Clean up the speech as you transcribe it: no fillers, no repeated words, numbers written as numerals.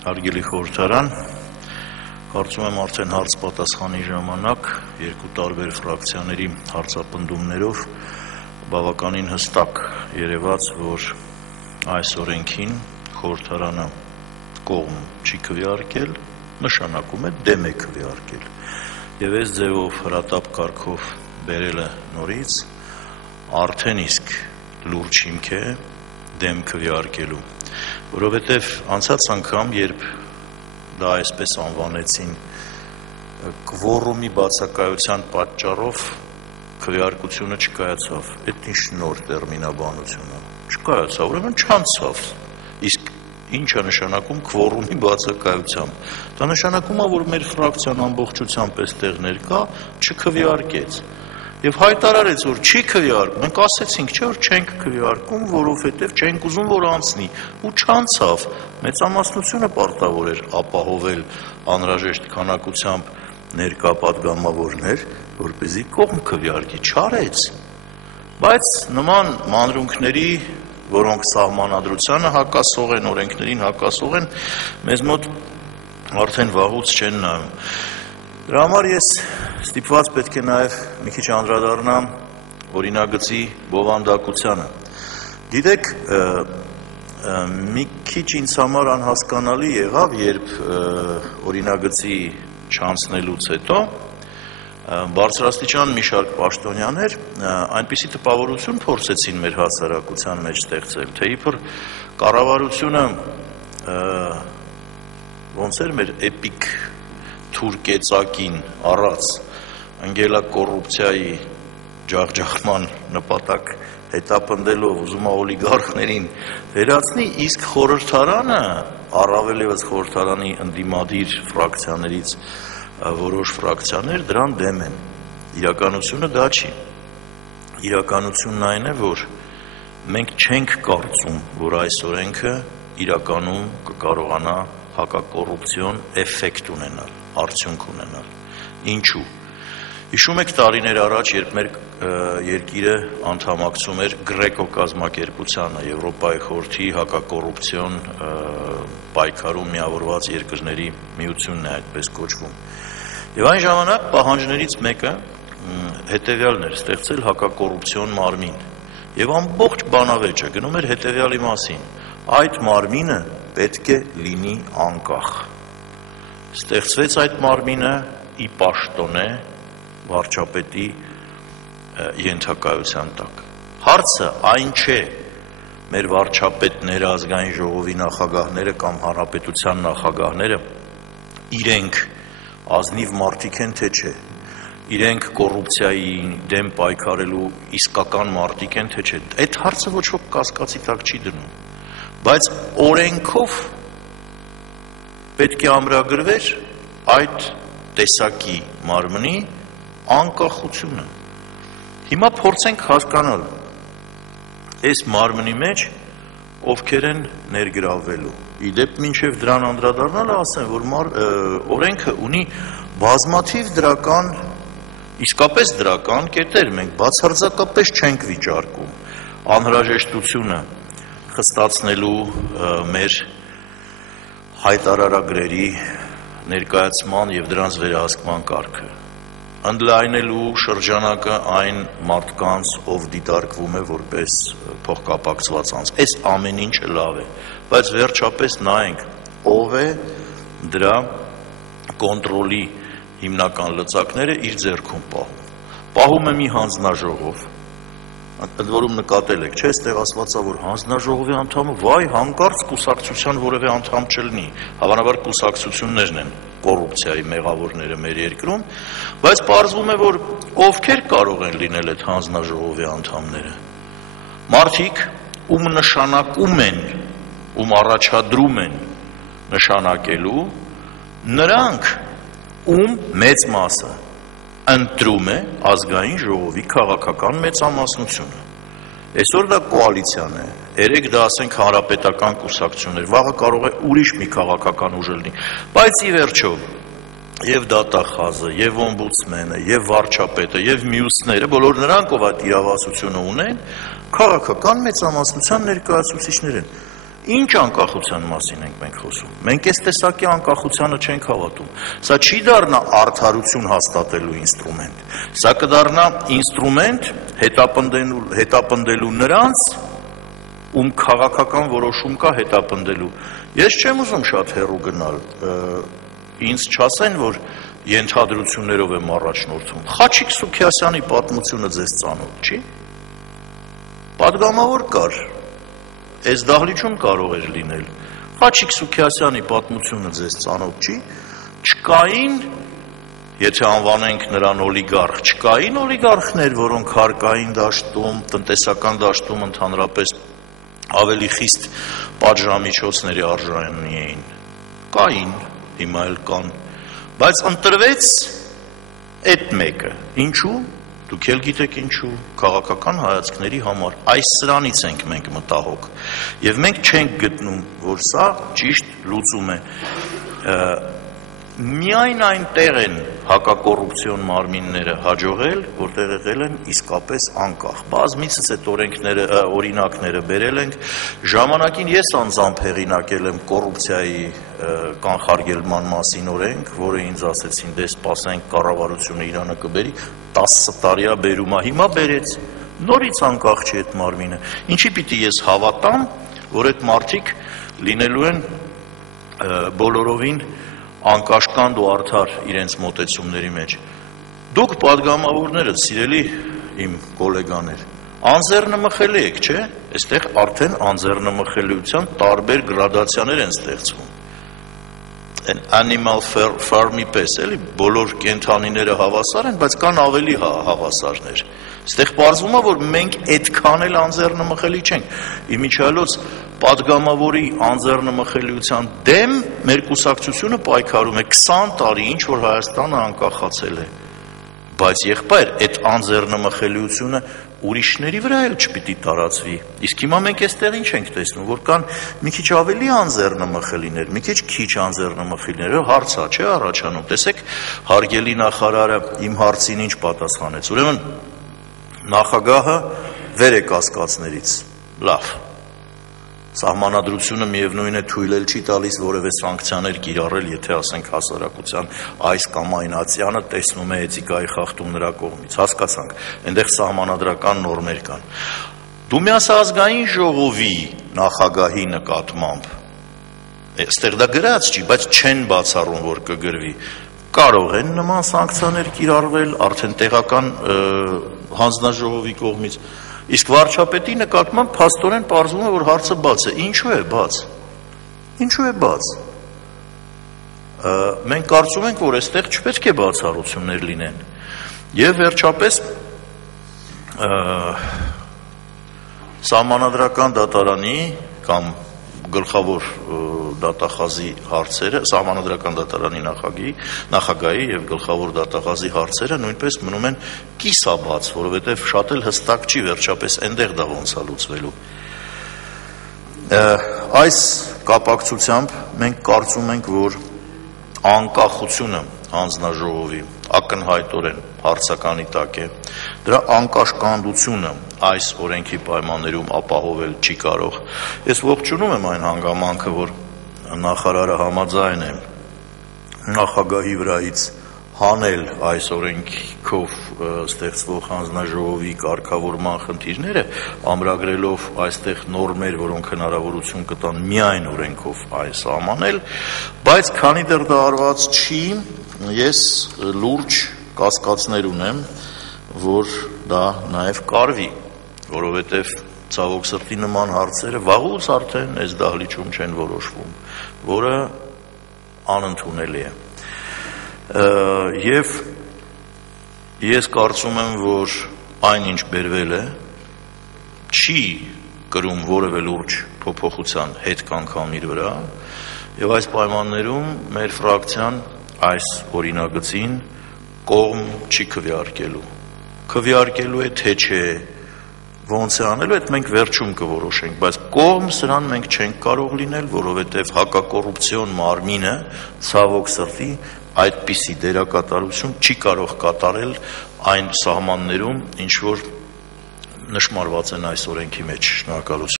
Հարգելի խորհրդարան, կարծում եմ արդեն հարց պատասխանի ժամանակ երկու տարբեր ֆրակցիաների հարցապնդումներով բավականին հստակ երևաց, որ այս օրենքին խորհրդարանը կողմ չի քվեարկել, նշանակում է դեմ է քվեարկել եւ այս ձևով հրատապ կարգով բերելը նորից արդեն իսկ լուրջ հիմք է դեմ քվեարկելու, որովհետև անցած անգամ, երբ դա այսպես անվանեցին, կվորումի բացակայության պատճառով քվեարկությունը չկայացավ, այդ ինչ նոր տերմինաբանություն է, չկայացավ, ուրեմն չանցավ, իսկ ինչ է նշանակում քվորումի բացակայությամբ, դա նշանակում է, որ մեր ֆրակցիան ամբողջությամբ այստեղ ներկա չքվեարկեց եւ հայտարարեց, որ չի քվեարկում, մենք ասեցինք, չէ՞ որ չենք քվեարկում, որովհետեւ չենք ուզում, որ անցնի, ու չանցավ, մեծամասնությունը պարտավոր էր ապահովել անհրաժեշտ քանակությամբ ներկա պատգամավորներ, որպեսզի կողմ քվեարկի, չարեց, բայց նման մանրունքների, որոնք սահմանադրությանը հակասող են, օրենքներին հակասող են, մեզ մոտ արդեն վաղուց չեն նայում։ Դրա համար ես ստիպված պետք է նաև մի քիչ անդրադառնամ օրինագծի բովանդակությանը։ Գիտեք, մի քիչ ինձ համար անհասկանալի եղավ, երբ օրինագծի չանցնելուց հետո բարձրաստիճան մի շարք պաշտոնյաներ այնպիսի տպավորություն փորձեցին մեր հասարակության մեջ ստեղծել, թե իբր կառավարությունը ոնց էր մեր էպիկ թուրքեծակին առած ընկելա կոռուպցիայի ջախջախման նպատակ հետապնդելով ուզում է օլիգարխներին վերացնի, իսկ խորհրդարանը, առավել ևս խորհրդարանի ընդդիմադիր ֆրակցիաներից որոշ ֆրակցիաներ դրան դեմ են։ Իրականությունը դա չի։ Իրականությունն այն է, որ մենք չենք կարծում, որ այս օրենքը իրականում կկարողանա հակակոռուպցիոն էֆեկտ ունենալ, արդյունք ունենալ։ Ինչու՞։ Հիշում եք տարիներ առաջ, երբ մեր երկիրը անդամակցում էր Գրեկո կազմակերպությանը, Եվրոպայի խորհրդի հակակոռուպցիոն պայքարում միավորված երկրների միությունն է այդպես կոչվում։ Եվ այն ժամանակ պահանջներից մեկը հետևյալն էր՝ ստեղծել հակակոռուպցիոն մարմին։ Եվ ամբողջ բանավեճը գնում էր հետևյալի մասին. այդ մարմինը պետք է լինի անկախ։ Ստեղծվեց այդ մարմինը ի պաշտոնե վարչապետի ենթակայության տակ։ Հարցը այն չէ, մեր վարչապետները, ազգային ժողովի նախագահները կամ հանրապետության նախագահները իրենք ազնիվ մարդիկ են, թե չէ, իրենք կոռուպցիայի դեմ պայքարելու իսկական մարդիկ են, թե չէ, այդ հարցը ոչ ոք կասկածի տակ չի դնում, բայց օրենքով պետք է ամրագրվեր այդ տեսակի մարմնի անկախությունը։ Հիմա փորձենք հասկանալ այս մարմնի մեջ ովքեր են ներգրավվելու։ Իդեպ մինչև դրան անդրադառնալը ասեմ, որ օրենքը ունի բազմաթիվ դրական, իսկապես դրական կետեր, մենք բացարձակապես չենք վիճարկում անհրաժեշտությունը խստացնելու մեր հայտարարագրերի ներկայացման եւ դրանց վերահսկման կարգը, ընդլայնելու շրջանակը այն մարդկանց, ով դիտարկվում է որպես փոխկապակցված անձ։ Այս ամեն ինչը լավ է, բայց վերջապես նայենք, ով է դրա կոնտրոլի հիմնական լծակները իր ձեռքում պահում։ Պահում է մի հանձնաժողով, ընդ որում նկատել եք, չէ՞, այստեղ ասված է, որ հանձնաժողովի անդամը վայ հանկարծ կուսակցության որևէ անդամ չլինի, հավանաբար կուսակցություններն են կոռուպցիայի մեղավորները մեր երկրում, բայց պարզվում է, որ ովքեր կարող են լինել այդ հանձնաժողովի անդամները։ Մարդիկ, ում նշանակում են, ում առաջադրում են նշանակելու, նրանք, ում մեծ մասը ընտրում է ազգային ժողովի քաղաքական մեծամասնությունը։ Այսօր դա կոալիցիան է, երեք դա ասենք հանրապետական կուսակցություններ, վաղը կարող է ուրիշ մի քաղաքական ուժ լինի, բայց ի վերջո եւ դատախազը, եւ օմբուդսմենը, եւ վարչապետը, եւ մյուսները, բոլոր նրանք, ով այդ իրավասությունը ունեն, քաղաքական մեծամասնության ներկայացուցիչներ են։ Ինչ անկախության մասին ենք մենք խոսում։ Մենք այս տեսակի անկախությանը չենք հավատում։ Սա չի դառնա արդարություն հաստատելու ինստրումենտ։ Սա կդառնա ինստրումենտ հետապնդելու նրանց, ում քաղաքական որոշում կա հետապնդելու։ Ես չեմ ուզում շատ հեռու գնալ, ինձ չասեն, որ ենթադրություններով եմ առաջնորդվում։ Խաչիկ Սուքիասյանի պատմությունը ձեզ ծանոթ չի։ Պատգամավոր կար, այս դահլիճում կարող էր լինել։ Խաչիկ Սուքիասյանի պատմությունը ձեզ ծանոթ չի։ Չկային, եթե անվանենք նրան օլիգարխ, չկային օլիգարխներ, որոնք հարկային դաշտում, տնտեսական դաշտում ընդհանրապես ավելի խիստ պատժամիջոցների արժանի էին։ Կային, հիմա էլ կան, բայց ընտրվեց այդ մեկը։ Ինչու՞։ Դուք էլ գիտեք ինչու, քաղաքական հայացքների համար, այս սրանից ենք մենք մտահոգ, և մենք չենք գտնում, որ սա ճիշտ լուծում է, միայն այնտեղ են հակակոռուպցիոն մարմինները հաջողել, որտեղ եղել են իսկապես անկախ, բազմիցս այդ օրինակները բերել ենք, ժամանակին ես անձամբ հեղինակել եմ կոռուպցիայի կանխարգելման մասին օրենք, որը ինձ ասեցին, դե սպասենք կառավարությունը իրանը կբերի, 10 տարիա բերում է, հիմա բերեց, նորից անկախ չի այդ մարմինը, ինչի պիտի ես հավատամ, որ այդ մարդիկ լինելու են բոլորովին անկաշկանդ ու արդար իրենց մոտեցումների մեջ։ Դուք պատգամավորները, սիրելի իմ գոլեգաներ, անձեռնմխելի եք, չէ՞, այստեղ արդեն անձեռնմխելիության տարբեր գրադացիաներ են ստեղծվում։ Animal farm-ի պես, էլի, բոլոր կենդանիները հավասար են, բայց կան ավելի հավասարներ։ Այստեղ պարզվում է, որ մենք այդքան էլ անձեռնմխելի չենք։ Իմիջիայլոց պատգամավորի անձեռնմխելիության դեմ մեր կուսակցությունը պայքարում է 20 տարի, ինչ որ Հայաստանը անկախացել է։ Բայց եղբայր, այդ անձեռնմխելիությունը ուրիշների վրա էլ չպիտի տարածվի։ Իսկ հիմա մենք այստեղ ինչ ենք տեսնում, որ կան մի քիչ ավելի անձեռնմխելիներ, մի քիչ անձեռնմխելիներ, հարց է, չէ՞ առաջանում։ Տեսեք, հարգելի նախարարը իմ հարցին ինչ պատասխանեց։ Ուրեմն նախագահը վեր է կասկածներից։ Լավ։ Սահմանադրությունը միևնույն է թույլ էլ չի տալիս որևէ սանկցիաներ կիրառել, եթե ասենք հասարակության այս կամ այն ացյանը տեսնում է էթիկայի խախտում նրա կողմից, հասկացանք, այնտեղ սահմանադրական նորմեր կան։ Դումյասազգային ժողովի նախագահի նկատմամբ, այստեղ դա գրած չի, բայց չեն բացառում, որ կգրվի, կարող են նման սանկցիաներ կիրառվել արդեն տեղական հանձնաժողովի կողմից։ Իսկ վարչապետի նկատմամբ փաստորեն պարզվում է, որ հարցը բաց է։ Ինչու է բաց։ Ինչու է բաց։ Մենք կարծում ենք, որ այստեղ չպետք է բացառություններ լինեն։ Եվ վերջապես Սահմանադրական դատարանի կամ գլխավոր դատախազի հարցերը, Սահմանադրական դատարանի նախագահի եւ գլխավոր դատախազի հարցերը նույնպես մնում են կիսաբաց, որովհետեւ շատ էլ հստակ չի վերջապես այնտեղ դա ոնց է լուծվելու։ Այս կապակցությամբ մենք կարծում ենք, որ անկախությունը հանձնաժողովի ակնհայտորեն հարցականի տակ է, դրա անկաշկանդությունը այս օրենքի պայմաններում ապահովել չի կարող։ Ես ողջունում եմ այն հանգամանքը, որ նախարարը համաձայն է նախագահի վրայից հանել այս օրենքով ստեղծվող հանձնաժողովի կարգավորման խնդիրները, ամրագրելով այստեղ նորմեր, որոնք հնարավորություն կտան միայն օրենքով այս սահմանել, բայց քանի դեռ դա արված չի, ես լուրջ կասկածներ ունեմ, որ դա նաև կարվի, որովհետև ցավոք սրտի նման հարցերը վաղուց արդեն այս դահլիճում չեն որոշվում, որը անընդունելի է։ Եվ ես կարծում եմ, որ այն ինչ բերվել է, չի կրում որևէ լուրջ փոփոխության հետ կանգամ իր վրա, եւ այս պայմաններում մեր ֆրակցիան այս օրինագծին կողմ չի քվեարկելու։ Քվեարկելու է թե չէ, ոնց է անելու, այդ մենք վերջում կորոշենք, բայց կողմ սրան մենք չենք կարող լինել, որովհետև հակակոռուպցիոն մարմինը ցավոք սրտի այդպիսի դերակատարություն չի կարող կատարել այն սահմաններում, ինչ որ նշмарված են այս օրենքի մեջ։ Շնորհակալություն։